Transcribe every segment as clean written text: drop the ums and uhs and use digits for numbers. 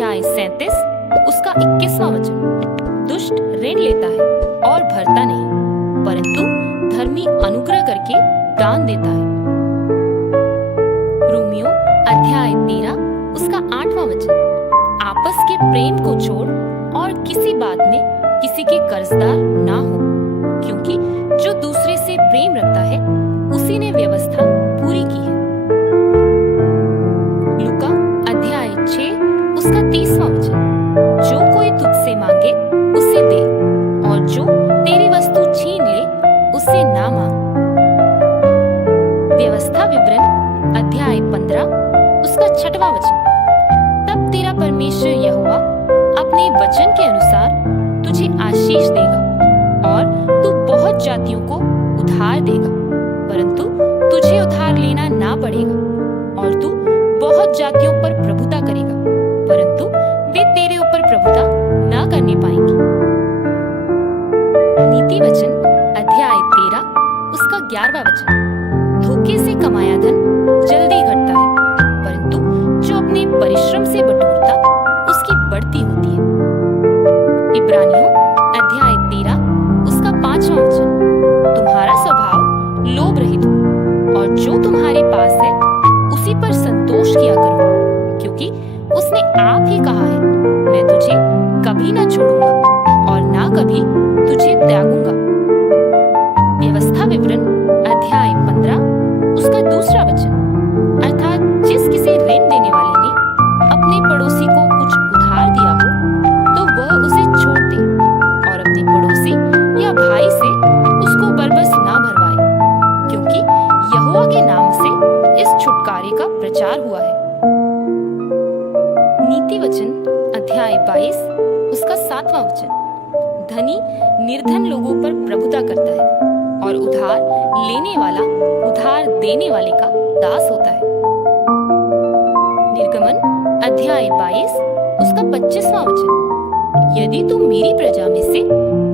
अध्याय 37 उसका 21वां वचन। दुष्ट ऋण लेता है और भरता नहीं, परंतु धर्मी अनुग्रह करके दान देता है। रोमियो अध्याय 13 उसका 8वां वचन। आपस के प्रेम को छोड़ और किसी बात में किसी के कर्जदार ना हो, क्योंकि जो दूसरे से प्रेम रखता है उसी ने व्यवस्था पूरी की है। लूका अध्याय 6 उसका 30वां वचन। जो कोई तुझसे मांगे उसे दे, और जो तेरी वस्तु छीन ले उससे ना मांग। व्यवस्था विवरण अध्याय 15 उसका 6वां वचन। तब तेरा परमेश्वर यहोवा अपने वचन के अनुसार तुझे आशीष देगा और तू बहुत जातियों को उधार देगा, परंतु तुझे उधार लेना ना पड़ेगा, और तू बहुत जातियों पर प्रभुता करेगा, परंतु वे तेरे ऊपर प्रभुता ना करने पाएंगे। नीति वचन अध्याय 13 उसका 11वां वचन। धोखे से कमाया धन जल्दी घटता है, परंतु जो अपने परिश्रम से बटोरता उसकी बढ़ती होती है। इब्रानियों अध्याय 13 उसका 5वां वचन। तुम्हारा स्वभाव लोभ रहित हो, और जो तुम्हारे पास है उसी पर संतोष किया करो, क्योंकि उसने आप ही कहा है, मैं तुझे कभी ना छोड़ूंगा और ना कभी तुझे त्यागूंगा। व्यवस्था विवरण अध्याय 15 उसका 2वां वचन। अर्थात जिस किसी ऋण देने वाले ने अपने पड़ोसी को कुछ उधार दिया हो, तो वह उसे छोड़ दे और अपने पड़ोसी या भाई से उसको बरबस ना भरवाए, क्योंकि यहोवा के नाम से इस छुटकारे का प्रचार हुआ है। नीति वचन अध्याय 22 उसका 7वां वचन। धनी निर्धन लोगों पर प्रभुता करता है, और उधार लेने वाला उधार देने वाले का दास होता है। निर्गमन अध्याय 22 उसका 25वां वचन। यदि तुम मेरी प्रजा में से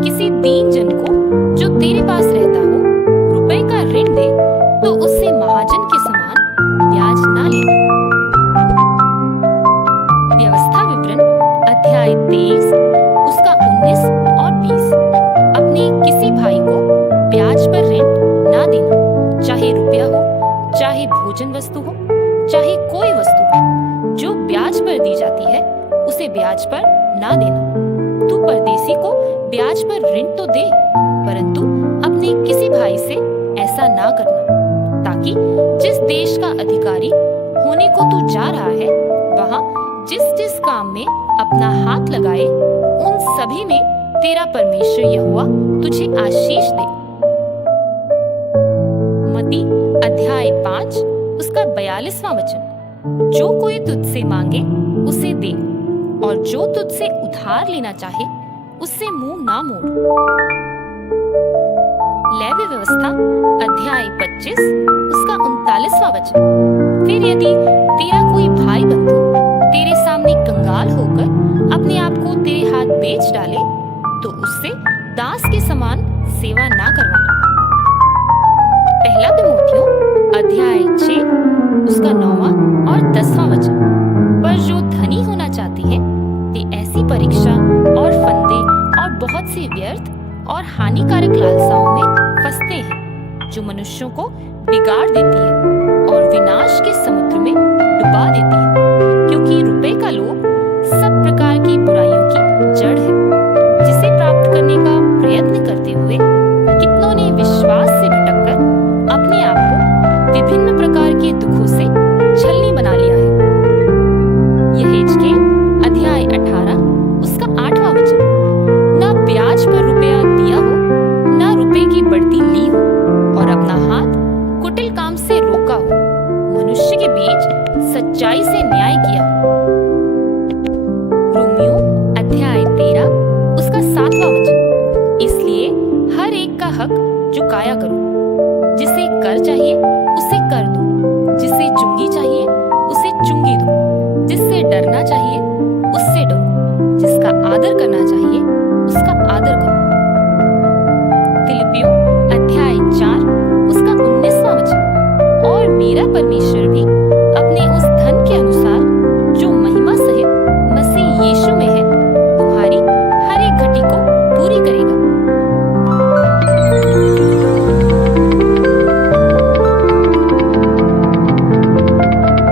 किसी दीन जन को जो तेरे पास रहता हो रुपए का ऋण दे, तो उससे महाजन के समान ब्याज ना लेना। व्यवस्था विवरण अध्याय 23 उसका 19 और 20। अपने किसी भाई को ब्याज पर ऋण ना देना, चाहे रुपया हो, चाहे भोजन वस्तु हो, चाहे कोई वस्तु हो। जो ब्याज पर दी जाती है उसे ब्याज पर ना देना। तू परदेसी को ब्याज पर ऋण तो दे, परंतु अपने किसी भाई से ऐसा ना करना, ताकि जिस देश का अधिकारी होने को तू जा रहा है, वहाँ जिस जिस काम में अपना हाथ लगाए, उन सभी में तेरा परमेश्वर यहोवा तुझे आशीष दे। मत्ती अध्याय 5 उसका 42वां वचन। जो कोई तुझसे मांगे उसे दे, और जो तुझसे उधार लेना चाहे उससे मुंह ना मोड़। लेवी व्यवस्था अध्याय 25 उसका 39वां वचन। फिर यदि तेरा कोई भाई बंधु तेरे सामने कंगाल होकर अपने आप को तेरे हाथ बेच डाले, तो उससे दास के समान सेवा ना करवाना। पहला तिमोथियो अध्याय 6 उसका 9वां और 10वां वचन। पर जो धनी होना चाहते हैं वे ऐसी परीक्षा और फंदे और बहुत सी व्यर्थ और हानिकारक लालसाओं में फंसते हैं, जो मनुष्यों को बिगाड़ देती है और विनाश के समुद्र में डुबा देती है। क्योंकि रुपए का लोभ सब प्रकार की बुराइयों की जड़ है, जिसे प्राप्त करने का प्रयत्न करते हुए कितनों ने विश्वास से भटककर अपने आप को विभिन्न प्रकार के दुखों से छलनी बना लिया है। यहेजकेल अध्याय 18 उसका 8वां वचन। ना ब्याज पर रुपया दिया हो, ना रुपए की बढ़ती ली हो, और अपना हाथ कुटिल काम से रोका हो, मनुष्य के बीच सच्चाई से न्याय किया हो। रोमियो अध्याय 13 उसका 7वां वचन। इसलिए हर एक का हक चुकाया करो, जिसे कर चाहिए